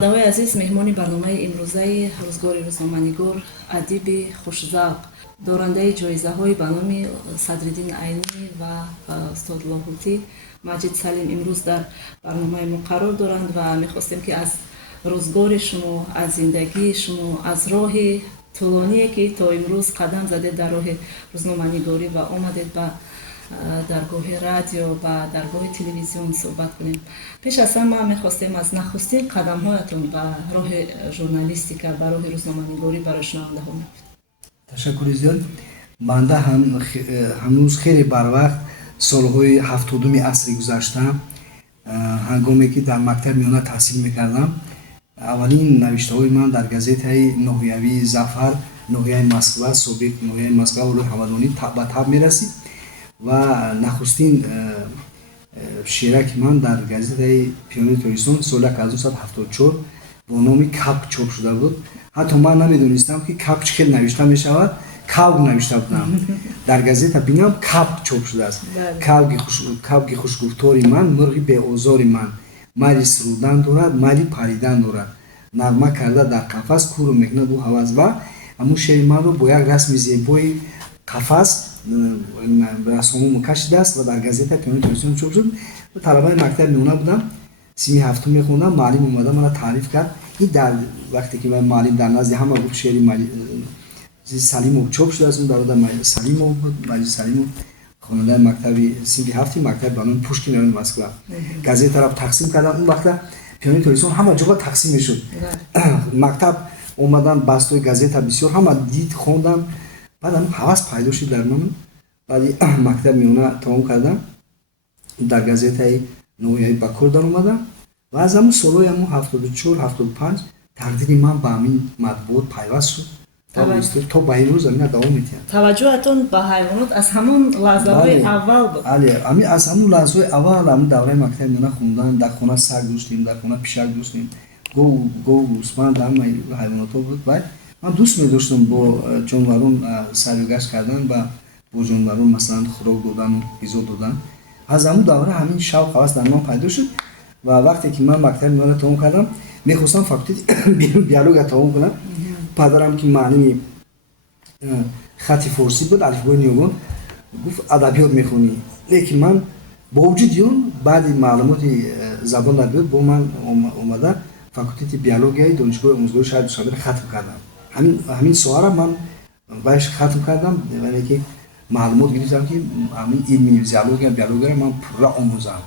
давай азиз, меҳмони барномаи имрӯзаи рӯзгори рӯзноманигор адиби хушзавқ, дорандаи ҷоизаҳои ба номи Садриддин Айнӣ ва устод Лоҳутӣ Маҷид Салим имрӯз дар барномаи мо қарор доранд ва мехостем ки аз рӯзгори шумо, аз зиндагии шумо, аз роҳи тӯлоние ки то имрӯз қадам задед дар роҳи рӯзноманигорӣ ва омадед ба даргоҳи радио ва даргоҳи телевизион суҳбат кунем. Пеш аз ҳама мехостем аз нахустин қадамҳоятон ба роҳи журналистика, ба роҳи рӯзноманигорӣ барои шунавандаҳо мегӯед. Ташаккури зиёд. Банда ҳанӯз хеле барвақт солҳои 70-уми асри гузашта ҳангоме ки дар мактаби миёна таҳсил мекардам, аввалин навиштаҳои ман дар газетаи ноҳиявии Зафар, ноҳияи Москва, собиқ ноҳияи Москва ва ҳавадонӣ ба таб мерасид ва нахустин шеъраки ман дар газетаи Пионери Торistон соли 1974 бо номи Кабк чоп шуда буд. Ҳатто ман намедонистам ки кабк чӣ хел навишта мешавад. Кавг навишта будам. Дар газета бинам кабк чоп шудааст. Кавги хушгуфтори ман, мурғи беозори ман, майли сурудан дорад, майли паридан дорад. Нағма карда дар қафас кӯро мекунад ӯ ҳавас ба. Ҳамун шеъри манро бо як расми зебои қафас расому кашидааст ва дар газета Пионери Тористон чоп шуд. Талабаи мактаби миёна будам. Сими ҳафтум мехондам. Маълим омада мана таъриф кард. Ин дар вақте ки маълим дар назди ҳама гуфт шеъри Салимов чоп шудааст. Дар Маҷид Салимов буд. Маҷид Салимов хонандаи мактаби синфи ҳафти мактаби ба номи Пушкин райони Москва. Газетаро тақсим кардам. Он вақта Пионери Тористон ҳама ҷоға тақсим мешуд. Мактаб омадан бастҳои газета бисёр ҳама дид, хондам. Баъдам ҳавас пайдо шуд дар ман. Баъди мактаби миёна тамом кардам. Дар газетаи ноҳияӣ ба кор даромадам ва аз ҳамун солҳои 74-75 тақдири ман ба ҳамин матбуот пайваст шуд. То ба имрӯз амина давом метиҳад. Таваҷҷӯҳатон ба ҳайвонот аз ҳамон лаҳзаҳои аввал буд. Аз ҳамун лаҳзаҳои аввал ҳамун давраи мактаби миёна хондан, дар хона саг доштем, дар хона пишак доштем, гов, гӯсфанд, ҳамаи ҳайвонотҳо буд. Ман дӯст медоштам бо ҷонварон сайругашт кардан ва бо ҷонварон масалан хӯрок додану ғизо додан. Аз ҳамун давра ҳамин шавқ ҳавас дар ман пайдо шуд ва вақте ки ман мактаби миёна тамом кардам, мехостам факултати биология тамом кунам. Падарам ки маълими хати форсӣ буд, алифбои ниёгон, гуфт адабиёт мехонӣ. Лекин ман бо вуҷуди он баъди маълумоти забон дар биёд бо ман омада факултати биологияи донишгоҳи омӯзгории шаҳри Душанберо хатм кардам. Ҳамин соҳаро ман баъдаш хатм кардам, яъне ки маълумот гирифтам ки ҳамин илми физиология биологияро ман пурра омӯзам.